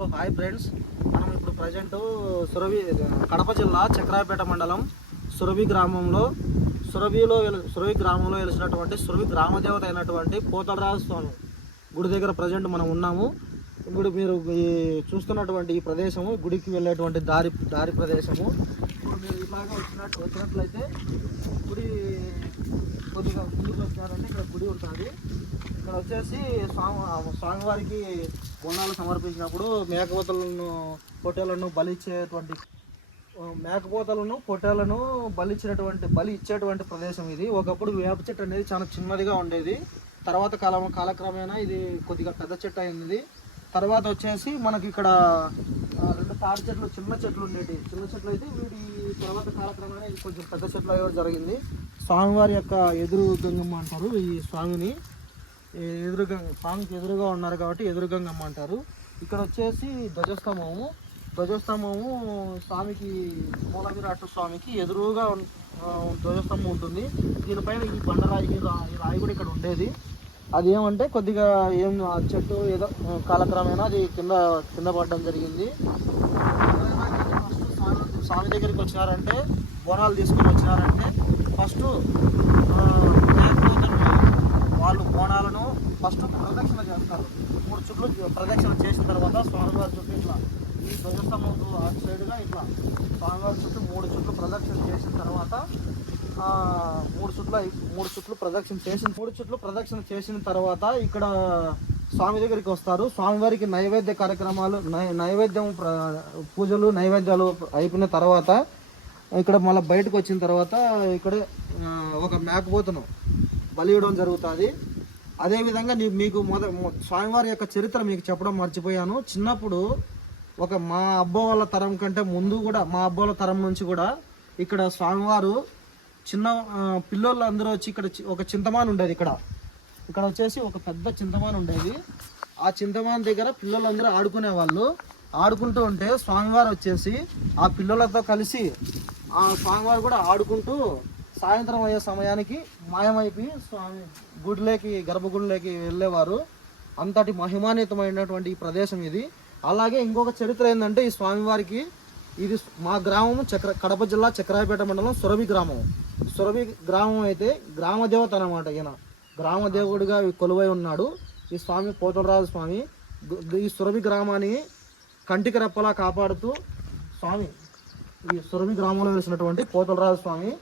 Hi friends, మనం ఇప్పుడు present Kadapa జిల్లా చక్రాయపేట మండలం సురభి గ్రామంలో వెలిసినటువంటి సురభి గ్రామదేవత అయినటువంటి పోతలరాజు స్వామి గుడి దగ్గర ప్రజెంట్ మనం ఉన్నాము. ఇప్పుడు మీరు చూస్తున్నటువంటి ఈ ప్రదేశము గుడికి వెళ్ళేటువంటి దారి ప్రదేశము. ఇప్పుడు మీరు ఇలాగా వచ్చినట్లయితే గుడి కొద్దిగా ముందుకు వచ్చారంటే ఇక్కడ గుడి ఉంటుంది. ఇక్కడ వచ్చేసి స్వామివారికి బోనాలు సమర్పించినప్పుడు పొట్టేలను బలి ఇచ్చేటువంటి ప్రదేశం ఇది. ఒకప్పుడు వేప చెట్టు అనేది చాలా చిన్నదిగా ఉండేది. తర్వాత కాలక్రమేణా ఇది కొద్దిగా పెద్ద చెట్టు అయింది. తర్వాత వచ్చేసి మనకి ఇక్కడ 2 తాటి చెట్లు, చిన్న చెట్లు ఉండేవి. చిన్న చెట్లు అయితే వీటి తర్వాత కాలక్రమేణా ఇది కొంచెం పెద్ద చెట్లు అయ్యే జరిగింది. స్వామివారి యొక్క ఎదురు గంగమ్మ అంటారు ఈ స్వామిని. స్వామికి ఎదురుగా ఉన్నారు కాబట్టి ఎదురు గంగమ్మ అంటారు. ఇక్కడ వచ్చేసి ధ్వజస్తంభము స్వామికి మూలవిరాట్ స్వామికి ఎదురుగా ధ్వజస్తంభం ఉంటుంది. దీనిపైన ఈ బండరాయి రాయి కూడా ఇక్కడ ఉండేది. అది ఏమంటే కొద్దిగా ఆ చెట్టు ఏదో కాలక్రమేణా అది కింద పడడం జరిగింది. స్వామి దగ్గరికి వచ్చినారంటే బోనాలు తీసుకొని వచ్చినారంటే ఫస్ట్ వాళ్ళు బోనాలను ఫస్ట్ ప్రదక్షిణ చేస్తారు. 3 చుట్లు ప్రదక్షిణ చేసిన తర్వాత స్వామివారి చుట్టూ ఇట్లా ఈ ధ్వజస్తంభం అటు సైడ్గా ఇట్లా స్వామివారి చుట్టూ 3 చుట్లు ప్రదక్షిణ చేసిన తర్వాత 3 చుట్లు ప్రదక్షిణ చేసిన తర్వాత ఇక్కడ స్వామి దగ్గరికి వస్తారు. స్వామివారికి నైవేద్య కార్యక్రమాలు పూజలు నైవేద్యాలు అయిపోయిన తర్వాత ఇక్కడ మళ్ళీ బయటకు వచ్చిన తర్వాత ఇక్కడ ఒక మేకపోతును బలి ఇవ్వడం జరుగుతుంది. అదేవిధంగా మీకు స్వామివారి యొక్క చరిత్ర మీకు చెప్పడం మర్చిపోయాను. చిన్నప్పుడు మా అబ్బో వాళ్ళ తరం కంటే ముందు కూడా మా అబ్బో వాళ్ళ తరం నుంచి కూడా ఇక్కడ స్వామివారు చిన్న పిల్లోళ్ళు అందరూ వచ్చి ఇక్కడ ఒక చింతమాన్ ఉండేది. ఇక్కడ వచ్చేసి ఒక పెద్ద చింతమాన్ ఉండేది. ఆ చింతమాన్ దగ్గర పిల్లలందరూ ఆడుకునేవాళ్ళు. ఆడుకుంటూ ఉంటే స్వామివారు వచ్చేసి ఆ పిల్లలతో కలిసి ఆ స్వామివారు కూడా ఆడుకుంటూ సాయంత్రం అయ్యే సమయానికి మాయమైపోయి స్వామి గర్భగుడిలోకి వెళ్ళేవారు. అంతటి మహిమాన్వితమైనటువంటి ఈ ప్రదేశం ఇది. అలాగే ఇంకొక చరిత్ర ఏంటంటే ఈ స్వామివారికి ఇది మా గ్రామం కడప జిల్లా చక్రాయపేట మండలం సురభి గ్రామం అయితే గ్రామదేవత అన్నమాట. ఈయన గ్రామదేవుడిగా కొలువై ఉన్నాడు ఈ స్వామి పోతలరాజు స్వామి. ఈ సురభి గ్రామాన్ని కంటికి రెప్పలా కాపాడుతూ ఈ సురభి గ్రామంలో వెలిసినటువంటి పోతలరాజు స్వామి.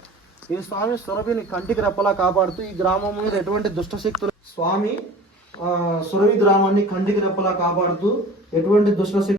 ఈ స్వామి సురభిని కంటికి రెప్పలా కాపాడుతూ ఈ గ్రామం మీద ఎటువంటి దుష్టశక్తులు సురభి గ్రామాన్ని కంటికి రెప్పలా కాపాడుతూ ఎటువంటి దుష్టశక్తులు